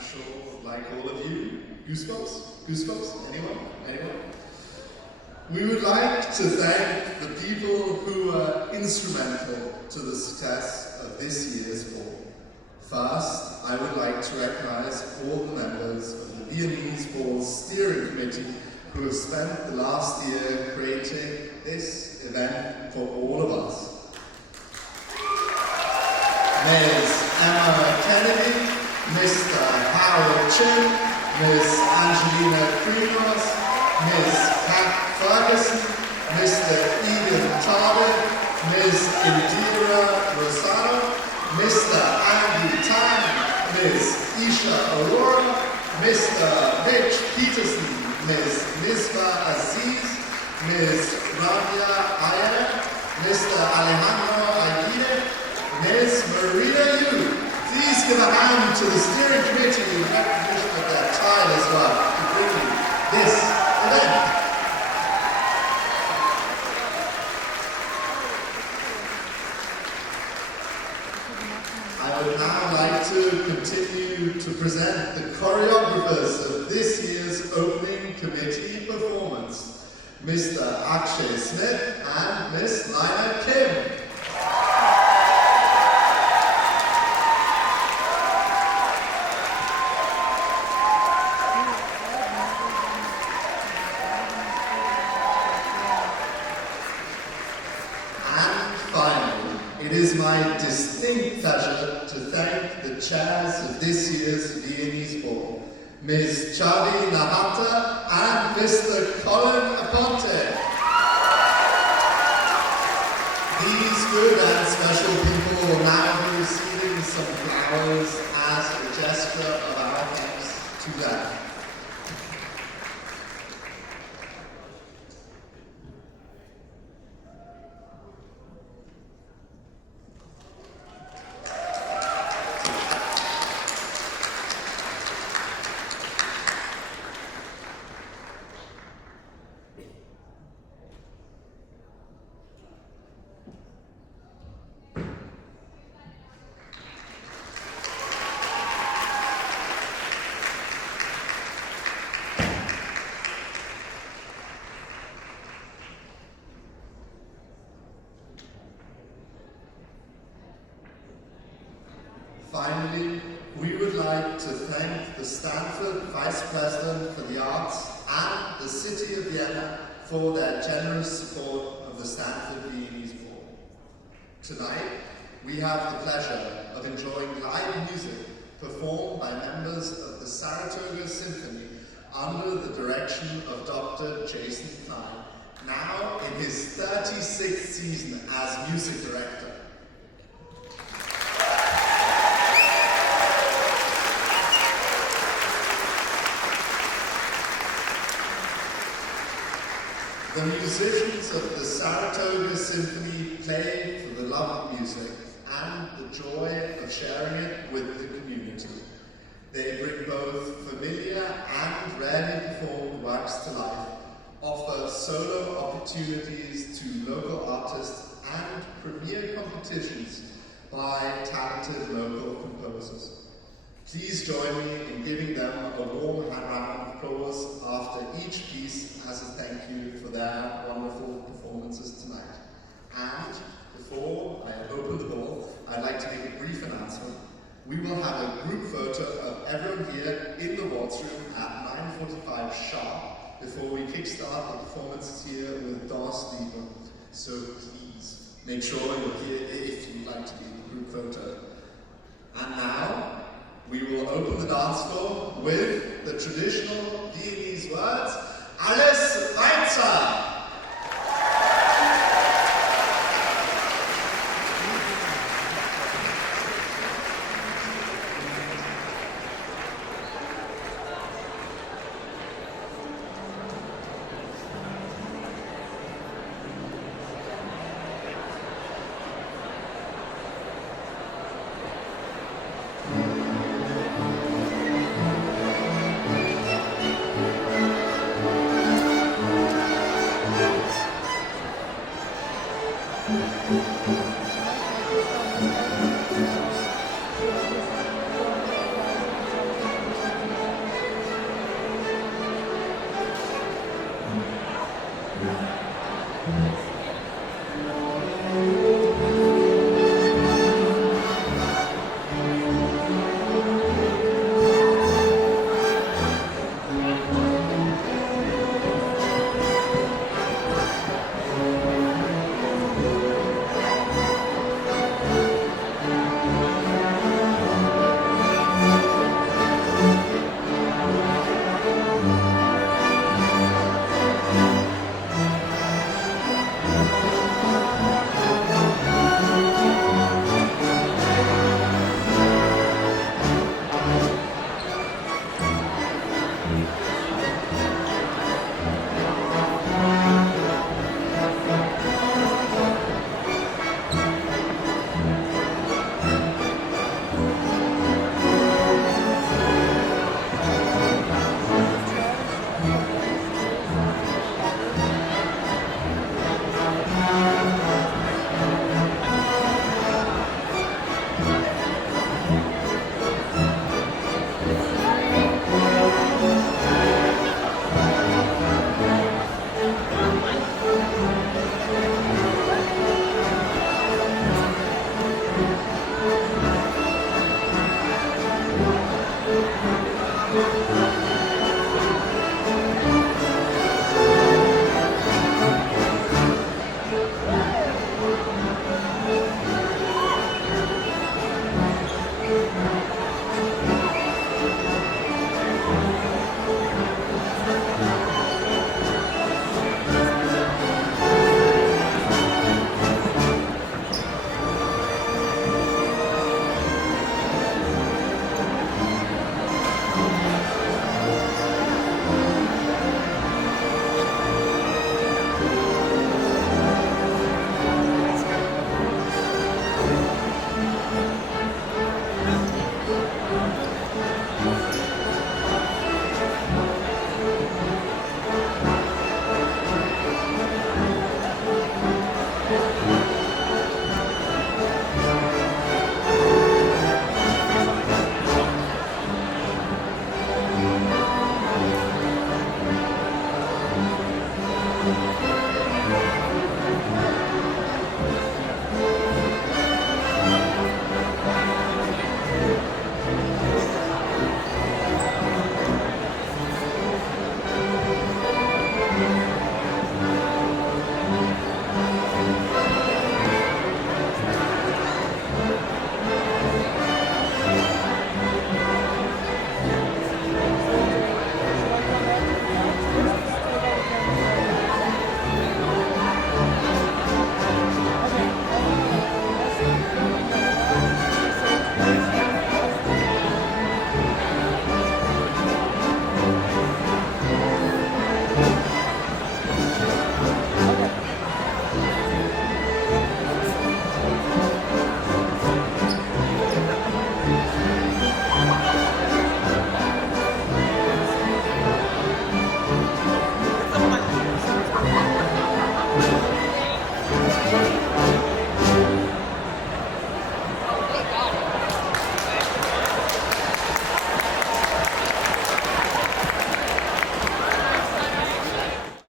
sure, like all of you, goosebumps? Goosebumps? Anyone? Anyone? We would like to thank the people who were instrumental to the success of this year's ball. First, I would like to recognize all the members of the Viennese Ball Steering Committee who have spent the last year creating this event for all of us. Ms. Emma Kennedy, Mr. Howard Chin, Ms. Angelina Lee, Ms. Pat Ferguson, Mr. Ian Tardif, Ms. Indira Rosado, Mr. Andy Tan, Ms. Isha Aurora, Mr. Rich Peterson, Ms. Misbah Aziz, Ms. Rabia Ayer, Mr. Alejandro Aguirre, Ms. Maria Yu. Please give a hand to the steering committee in recognition of their tireless work to bring you this event. I would now like to continue to present the choreographers of this year's opening committee performance, Mr. Akshay Smit and Miss Lyna Kim. It is my distinct pleasure to thank the chairs of this year's Viennese Ball, Ms. Chhavi Nahata and Mr. Colin Aponte. These good and special people will now be receiving some flowers as a gesture of our thanks to them. Finally, we would like to thank the Stanford Vice President for the Arts and the City of Vienna for their generous support of the Stanford Viennese Ball. Tonight, we have the pleasure of enjoying live music performed by members of the Saratoga Symphony under the direction of Dr. Jason Klein, now in his 36th season as music director. The musicians of the Saratoga Symphony play for the love of music and the joy of sharing it with the community. They bring both familiar and rarely performed works to life, offer solo opportunities to local artists, and premier competitions by talented local composers. Please join me in giving them a warm round of applause after each piece as a thank you for their wonderful performances tonight. And before I open the ball, I'd like to make a brief announcement. We will have a group photo of everyone here in the waltz room at 9:45 sharp before we kickstart the performances here with Danse Libre. So please make sure you're here if you'd like to be in the group photo. And now, we will open the dance floor with the traditional Viennese words, Alles weiter! Thank you.